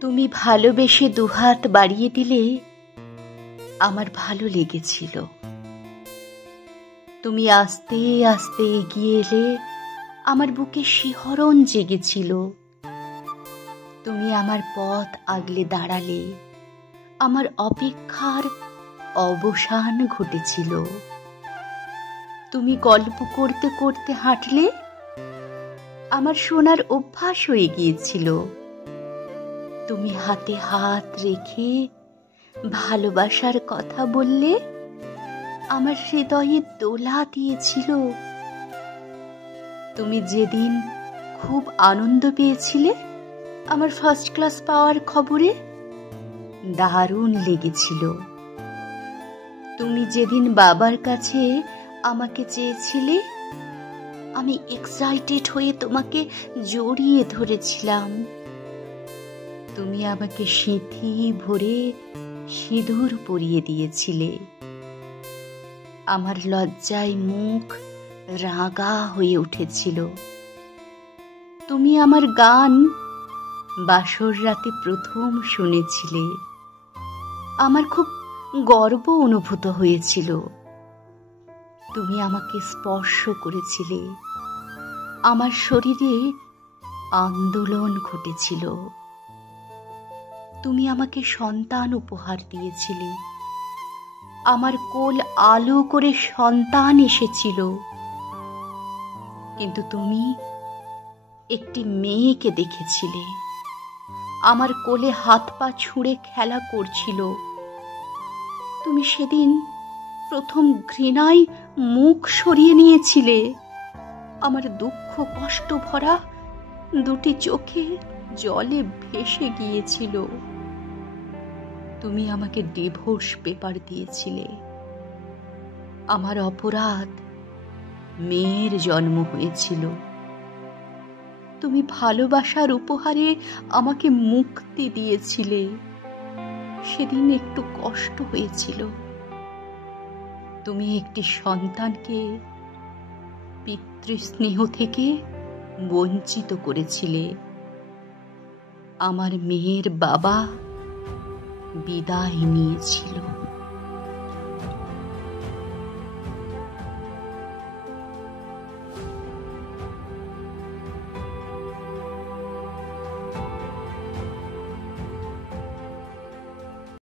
তুমি ভালোবেসে দুহাত বাড়িয়ে দিলে আমার ভালো লেগেছিল। তুমি আস্তে আস্তে এগিয়ে এলে আমার বুকে শিহরণ জেগেছিল। তুমি আমার পথ আগলে দাঁড়ালে আমার অপেক্ষার অবসান ঘটেছিল। তুমি গল্প করতে করতে হাঁটলে আমার শোনার অভ্যাস হয়ে গিয়েছিল। তুমি হাতে হাত রেখে ভালোবাসার কথা বললে আমার হৃদয়ে দোলা দিয়েছিল। তুমি যেদিন খুব আনন্দ পেয়েছিলে আমার ফার্স্ট ক্লাস পাওয়ার খবরে, দারুণ লেগেছিল। তুমি যেদিন বাবার কাছে আমাকে চেয়েছিলে আমি এক্সাইটেড হয়ে তোমাকে জড়িয়ে ধরেছিলাম। তুমি আমাকে সিঁথি ভরে সিঁদুর পরিয়ে দিয়েছিলে। আমার লজ্জায় মুখ রাঙা হয়ে উঠেছিল। তুমি আমার গান বাসর রাতে প্রথম শুনেছিলে। আমার খুব গর্ব অনুভূত হয়েছিল। তুমি আমাকে স্পর্শ করেছিলে। আমার শরীরে আন্দোলন ঘটেছিল। তুমি আমাকে সন্তান উপহার দিয়েছিলে। আমার কোল আলো করে সন্তান এসেছিল। কিন্তু তুমি একটি মেয়েকে দেখেছিলে, আমার কোলে হাত পা ছুঁড়ে খেলা করছিল। তুমি সেদিন প্রথম ঘৃণায় মুখ সরিয়ে নিয়েছিলে। আমার দুঃখ কষ্ট ভরা দুটি চোখে জলে ভেসে গিয়েছিল। তুমি আমাকে ডিভোর্স পেপার দিয়েছিলে। আমার অপরাধ, মেয়ের জন্ম হয়েছিল। তুমি ভালোবাসার উপহারে আমাকে মুক্তি দিয়েছিলে। সেদিন একটু কষ্ট হয়েছিল। তুমি একটি সন্তানকে পিতৃস্নেহ থেকে বঞ্চিত করেছিলে। আমার মেয়ের বাবা বিদায় নিয়েছিল।